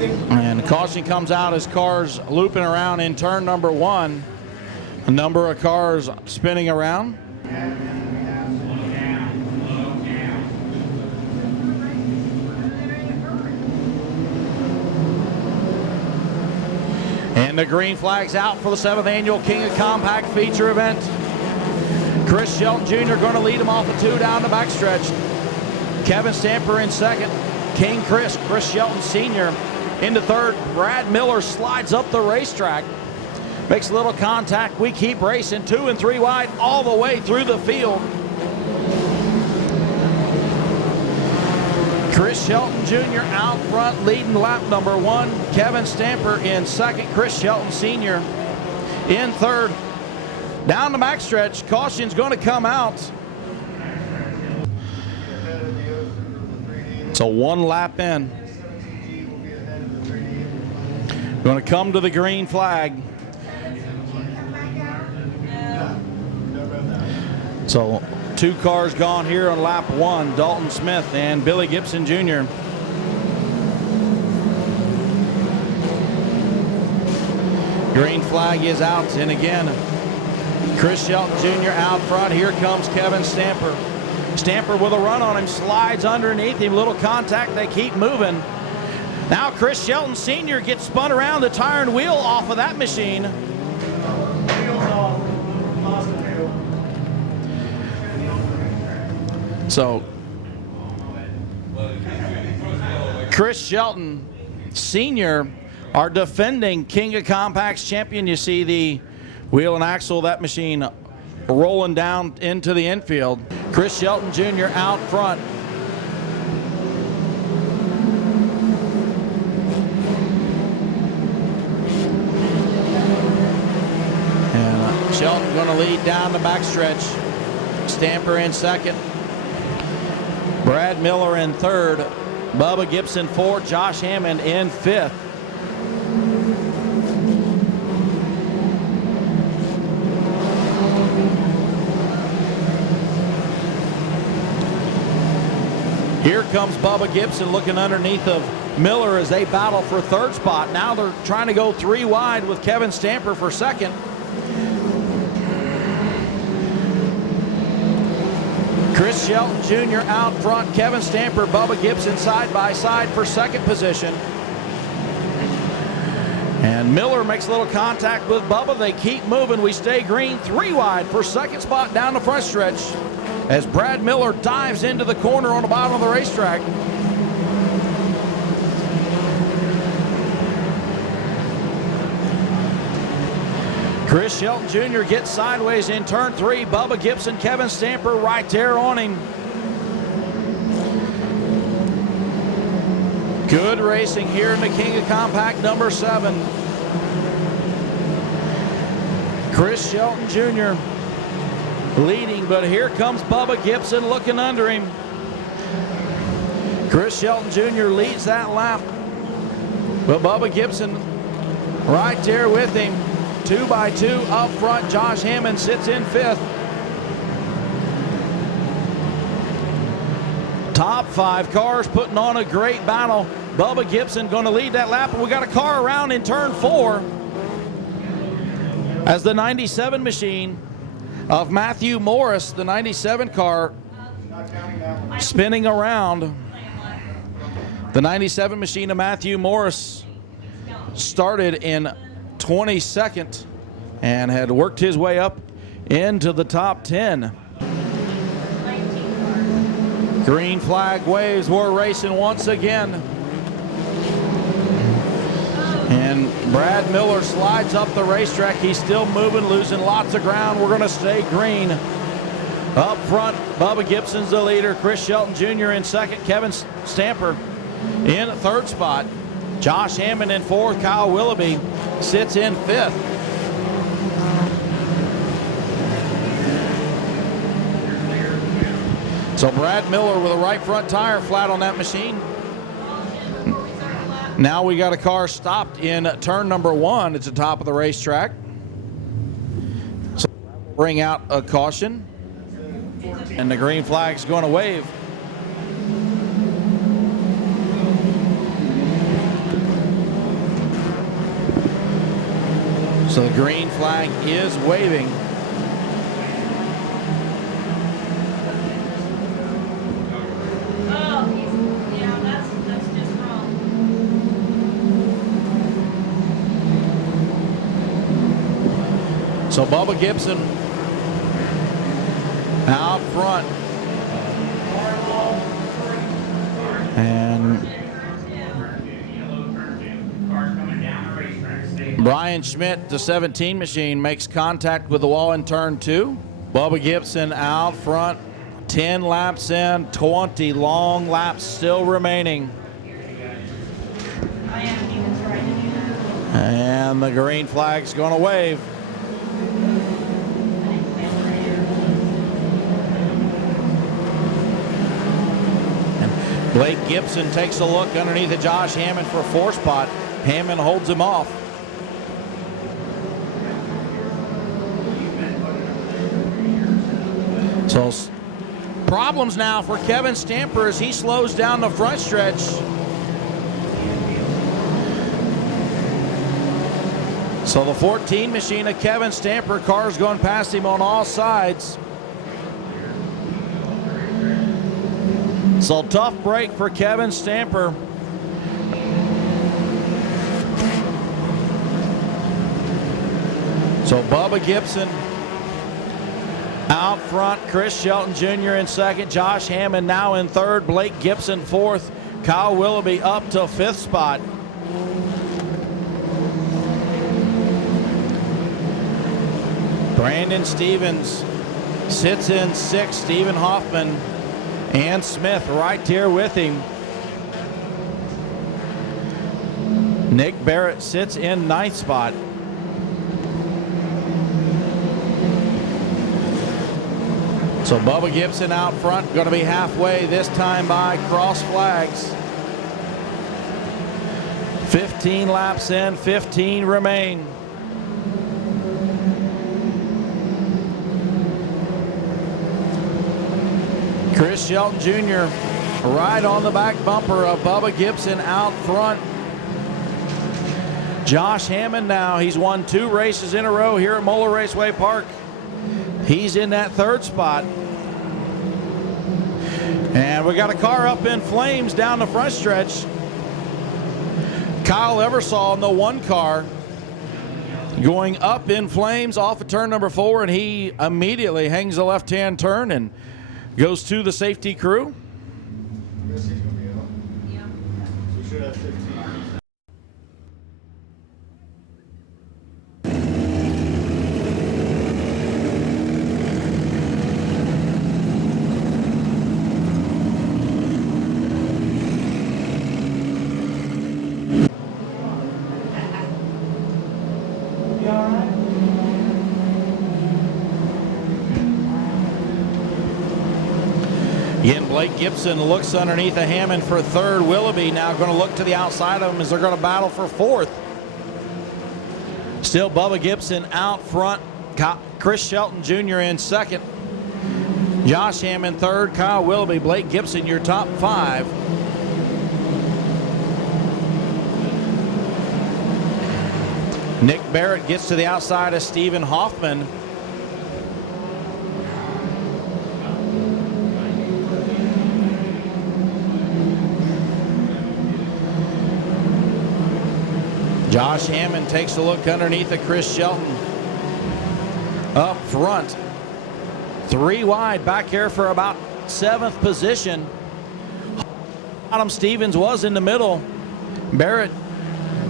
And caution comes out as cars looping around in turn number 1. A number of cars spinning around. And the green flag's out for the 7th annual King of Compact feature event. Chris Shelton Jr. going to lead him off the 2 down the backstretch. Kevin Stamper in 2nd. King Chris Shelton Sr. into 3rd. Brad Miller slides up the racetrack. Makes a little contact. We keep racing 2 and 3 wide all the way through the field. Chris Shelton Jr. out front leading lap number 1. Kevin Stamper in 2nd. Chris Shelton Sr. in 3rd. Down the backstretch, caution's going to come out. So 1 lap in. Going to come to the green flag. So 2 cars gone here on lap 1, Dalton Smith and Billy Gibson Jr. Green flag is out, and again, Chris Shelton Jr. out front. Here comes Kevin Stamper. Stamper with a run on him, slides underneath him, little contact, they keep moving. Now Chris Shelton Sr. gets spun around, the tire and wheel off of that machine. So, Chris Shelton Sr., our defending King of Compacts champion. You see the wheel and axle of that machine rolling down into the infield. Chris Shelton Jr. out front. And Shelton going to lead down the backstretch. Stamper in 2nd. Brad Miller in 3rd. Bubba Gibson 4th. Josh Hammond in 5th. Here comes Bubba Gibson looking underneath of Miller as they battle for 3rd spot. Now they're trying to go 3 wide with Kevin Stamper for 2nd. Chris Shelton Jr. out front. Kevin Stamper, Bubba Gibson side by side for 2nd position. And Miller makes a little contact with Bubba. They keep moving. We stay green 3 wide for 2nd spot down the front stretch as Brad Miller dives into the corner on the bottom of the racetrack. Chris Shelton Jr. gets sideways in turn 3. Bubba Gibson, Kevin Stamper right there on him. Good racing here in the King of Compact number 7. Chris Shelton Jr. leading, but here comes Bubba Gibson looking under him. Chris Shelton Jr. leads that lap, but Bubba Gibson right there with him. 2 by 2 up front. Josh Hammond sits in 5th. Top 5 cars putting on a great battle. Bubba Gibson going to lead that lap, and we got a car around in turn 4 as the 97 machine of Matthew Morris, the 97 car, spinning around. The 97 machine of Matthew Morris started in 22nd and had worked his way up into the top 10. Green flag waves. We're racing once again. And Brad Miller slides up the racetrack. He's still moving, losing lots of ground. We're going to stay green. Up front, Bubba Gibson's the leader. Chris Shelton Jr. in 2nd. Kevin Stamper in 3rd spot. Josh Hammond in 4th. Kyle Willoughby sits in 5th. So Brad Miller with a right front tire flat on that machine. Now we got a car stopped in turn number 1 at the top of the racetrack. So we'll bring out a caution, and the green flag's going to wave. So the green flag is waving. That's just wrong. So Bubba Gibson out front. And Brian Schmidt, the 17 machine, makes contact with the wall in turn 2. Bubba Gibson out front, 10 laps in, 20 long laps still remaining. And the green flag's going to wave. And Blake Gibson takes a look underneath of Josh Hammond for 4 spot. Hammond holds him off. So problems now for Kevin Stamper as he slows down the front stretch. So the 14 machine of Kevin Stamper, cars going past him on all sides. So tough break for Kevin Stamper. So Bubba Gibson out front, Chris Shelton Jr. in second, Josh Hammond now in third, Blake Gibson fourth, Kyle Willoughby up to 5th spot. Brandon Stevens sits in 6th, Stephen Hoffman and Smith right here with him. Nick Barrett sits in 9th spot. So Bubba Gibson out front, going to be halfway this time by cross flags. 15 laps in, 15 remain. Chris Shelton Jr. right on the back bumper of Bubba Gibson out front. Josh Hammond now, he's won 2 races in a row here at Moeller Raceway Park. He's in that 3rd spot. And we got a car up in flames down the front stretch. Kyle Eversall in the 1 car going up in flames off of turn number 4, and he immediately hangs the left-hand turn and goes to the safety crew. Again, Blake Gibson looks underneath of Hammond for 3rd. Willoughby now going to look to the outside of him as they're going to battle for 4th. Still Bubba Gibson out front. Chris Shelton Jr. in 2nd. Josh Hammond 3rd. Kyle Willoughby, Blake Gibson, your top 5. Nick Barrett gets to the outside of Stephen Hoffman. Josh Hammond takes a look underneath of Chris Shelton. Up front. 3 wide back here for about 7th position. Adam Stevens was in the middle. Barrett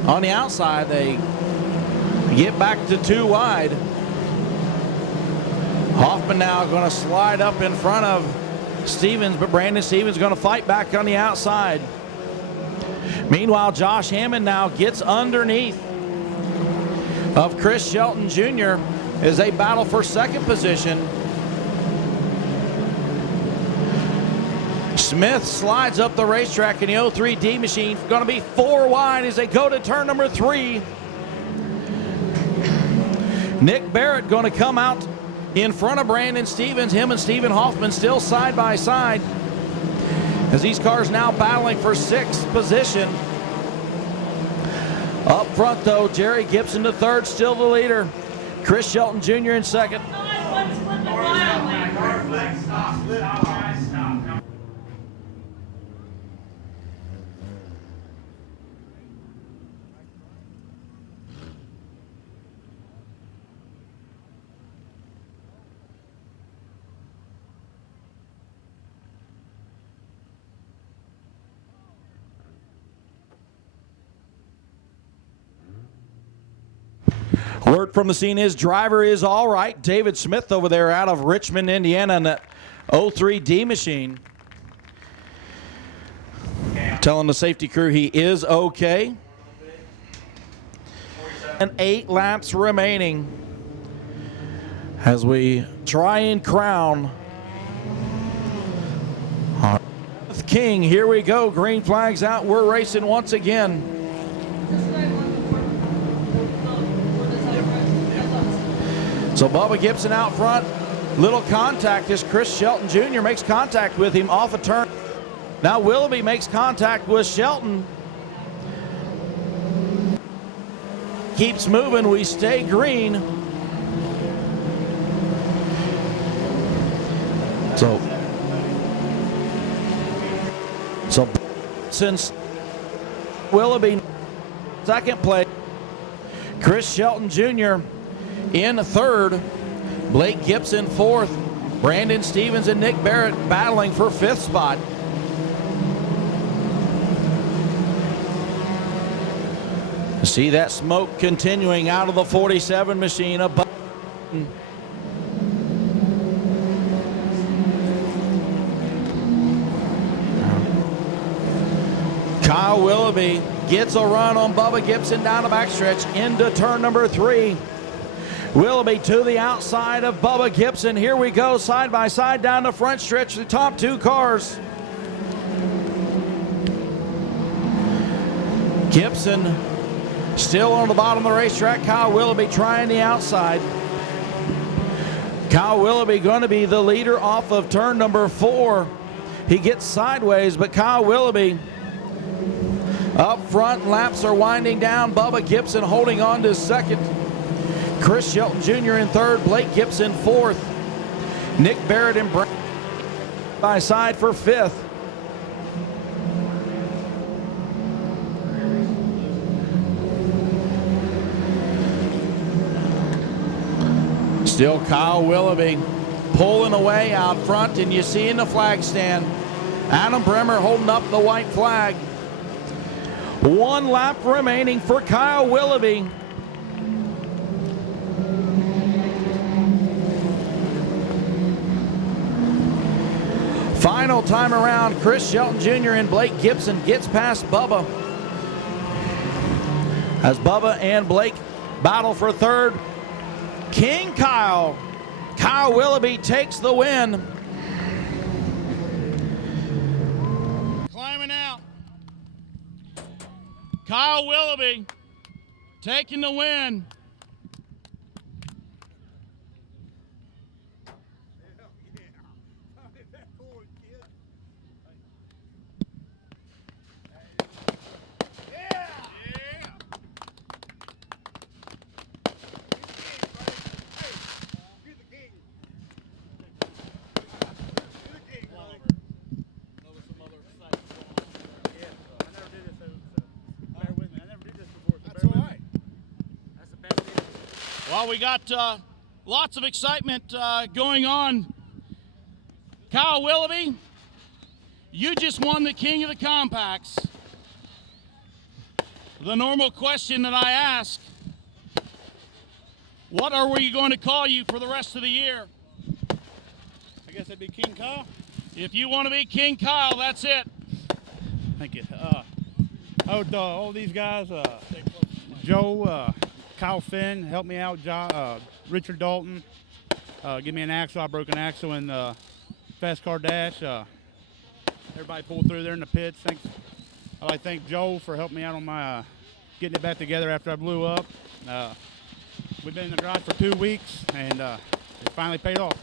on the outside. They get back to 2 wide. Hoffman now going to slide up in front of Stevens, but Brandon Stevens going to fight back on the outside. Meanwhile, Josh Hammond now gets underneath of Chris Shelton Jr. as they battle for 2nd position. Smith slides up the racetrack in the 03D machine. Going to be 4 wide as they go to turn number 3. Nick Barrett going to come out in front of Brandon Stevens. Him and Stephen Hoffman still side by side as these cars now battling for 6th position. Up front, though, Jerry Gibson to third, still the leader. Chris Shelton Jr. in second. Word from the scene is driver is all right. David Smith over there out of Richmond, Indiana, in that 03D machine. Telling the safety crew he is okay. And 8 laps remaining as we try and crown our king. Here we go. Green flags out. We're racing once again. So Bubba Gibson out front. Little contact as Chris Shelton Jr. makes contact with him off a turn. Now Willoughby makes contact with Shelton. Keeps moving. We stay green. So since Willoughby second place, Chris Shelton Jr. in third, Blake Gibson fourth, Brandon Stevens and Nick Barrett battling for fifth spot. See that smoke continuing out of the 47 machine above. Kyle Willoughby gets a run on Bubba Gibson down the backstretch into turn number 3. Willoughby to the outside of Bubba Gibson. Here we go, side by side down the front stretch, the top 2 cars. Gibson still on the bottom of the racetrack. Kyle Willoughby trying the outside. Kyle Willoughby going to be the leader off of turn number 4. He gets sideways, but Kyle Willoughby up front. Laps are winding down. Bubba Gibson holding on to second. Chris Shelton Jr. in third, Blake Gibson fourth, Nick Barrett and Brandon by side for fifth. Still Kyle Willoughby pulling away out front, and you see in the flag stand Adam Bremer holding up the white flag. 1 lap remaining for Kyle Willoughby. Final time around, Chris Shelton Jr. and Blake Gibson gets past Bubba. As Bubba and Blake battle for third, King Kyle Willoughby takes the win. Climbing out. Kyle Willoughby taking the win. Well, we got lots of excitement going on. Kyle Willoughby, you just won the King of the Compacts. The normal question that I ask, what are we going to call you for the rest of the year? I guess that'd be King Kyle. If you want to be King Kyle, that's it. Thank you. All these guys, Joe, Kyle Finn, helped me out. Richard Dalton, give me an axle. I broke an axle in Fast Car Dash. Everybody pulled through there in the pits. Thanks. I'd like to thank Joe for helping me out on my getting it back together after I blew up. We've been in the garage for 2 weeks, and it finally paid off.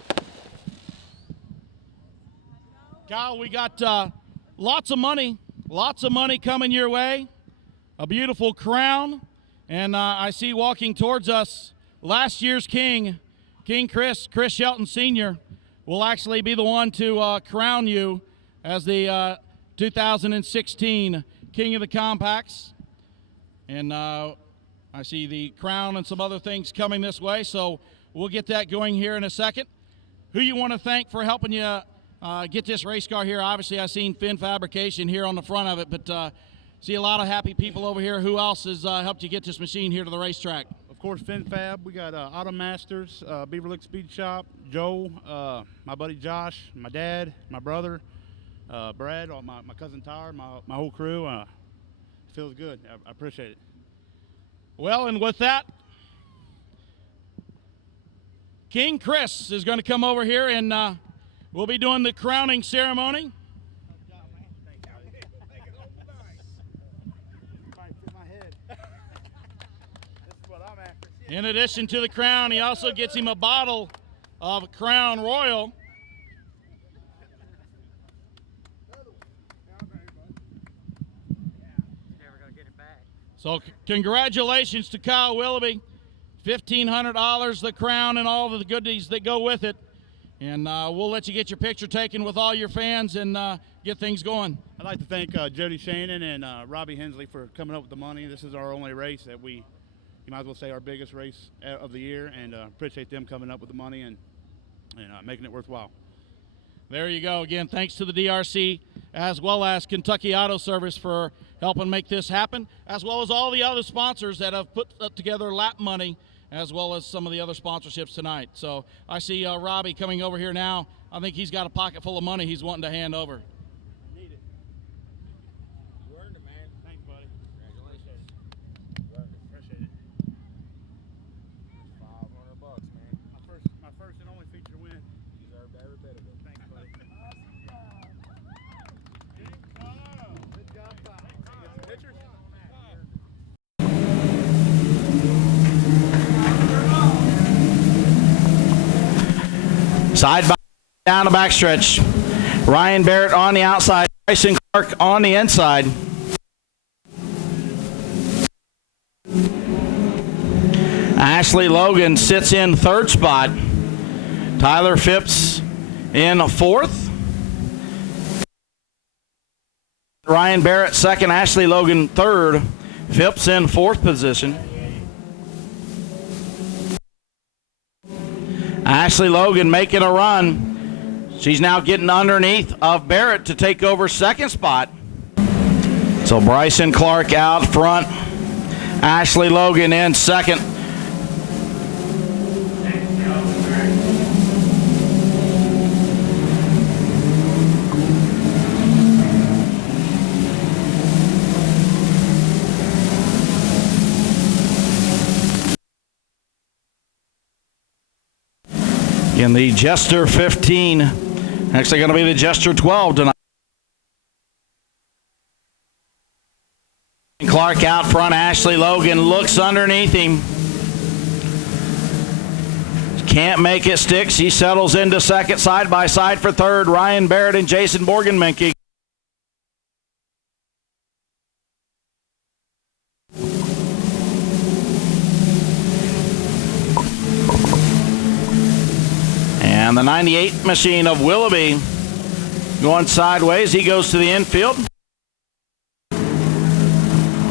Kyle, we got lots of money coming your way. a beautiful crown. And I see walking towards us last year's King Chris Shelton Sr. will actually be the one to crown you as the 2016 King of the Compacts. And I see the crown and some other things coming this way, so we'll get that going here in a second. Who you want to thank for helping you get this race car here? Obviously, I've seen Finn Fabrication here on the front of it, but see a lot of happy people over here. Who else has helped you get this machine here to the racetrack? Of course, Finn Fab. We got Auto Masters, Beaver Lick Speed Shop, Joe, my buddy Josh, my dad, my brother, Brad, my cousin Tyler, my whole crew. It feels good. I appreciate it. Well, and with that, King Chris is going to come over here and we'll be doing the crowning ceremony. In addition to the crown, he also gets him a bottle of Crown Royal. So congratulations to Kyle Willoughby. $1,500, the crown, and all of the goodies that go with it. And we'll let you get your picture taken with all your fans and get things going. I'd like to thank Jody Shannon and Robbie Hensley for coming up with the money. This is our only race that you might as well say our biggest race of the year, and appreciate them coming up with the money and making it worthwhile. There you go. Again, thanks to the DRC as well as Kentucky Auto Service for helping make this happen, as well as all the other sponsors that have put together lap money, as well as some of the other sponsorships tonight. So I see Robbie coming over here now. I think he's got a pocket full of money he's wanting to hand over. Need it. You earned it, man. Thanks, buddy. Congratulations. Appreciate it. $500, man. My first and only feature win. You deserved every bit of it. Thanks, buddy. Good job, Bob. Get some pictures? Side by down the backstretch. Ryan Barrett on the outside. Bryson Clark on the inside. Ashley Logan sits in third spot. Tyler Phipps in fourth. Ryan Barrett second. Ashley Logan third. Phipps in fourth position. Ashley Logan making a run. She's now getting underneath of Barrett to take over second spot. So Bryson Clark out front. Ashley Logan in second. In the Jester 15, actually going to be the Jester 12 tonight. Clark out front. Ashley Logan looks underneath him. Can't make it stick. She settles into second, side by side for third. Ryan Barrett and Jason Morgan-Menke. And the 98 machine of Willoughby going sideways. He goes to the infield.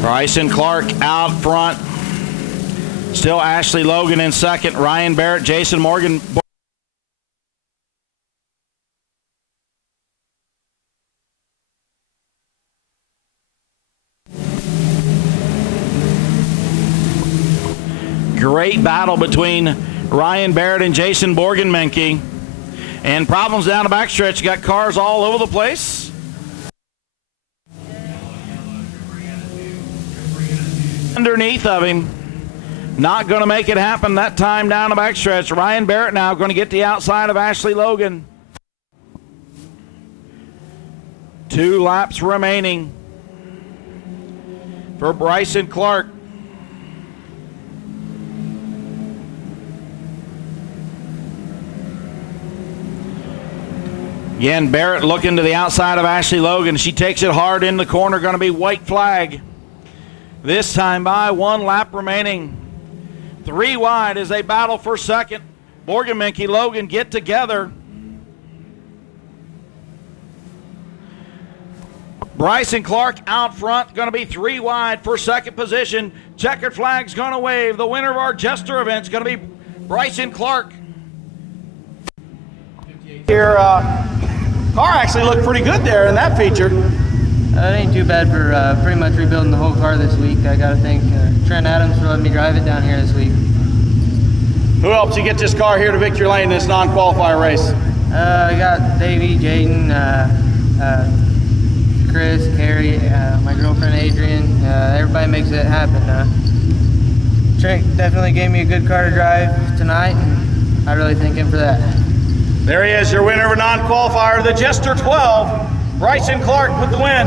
Bryson Clark out front. Still Ashley Logan in second. Ryan Barrett, Jason Morgan. Great battle between Ryan Barrett and Jason Morgan-Menke. And problems down the backstretch. You got cars all over the place. Underneath of him. Not going to make it happen that time down the backstretch. Ryan Barrett now going to get the outside of Ashley Logan. 2 laps remaining for Bryson Clark. Again, Barrett looking to the outside of Ashley Logan. She takes it hard in the corner. Going to be white flag. This time by 1 lap remaining. 3 wide as they battle for second. Morgan Minke, Logan get together. Bryson Clark out front, going to be 3 wide for second position. Checkered flag's going to wave. The winner of our Jester event is going to be Bryson Clark. Your car actually looked pretty good there in that feature. It ain't too bad for pretty much rebuilding the whole car this week. I got to thank Trent Adams for letting me drive it down here this week. Who helped you get this car here to victory lane in this non-qualifier race? I got Davey, Jaden, Chris, Carrie, my girlfriend Adrian. Everybody makes it happen. Trent definitely gave me a good car to drive tonight, and I really thank him for that. There he is, your winner of a non-qualifier, the Jester 12, Bryson Clark with the win.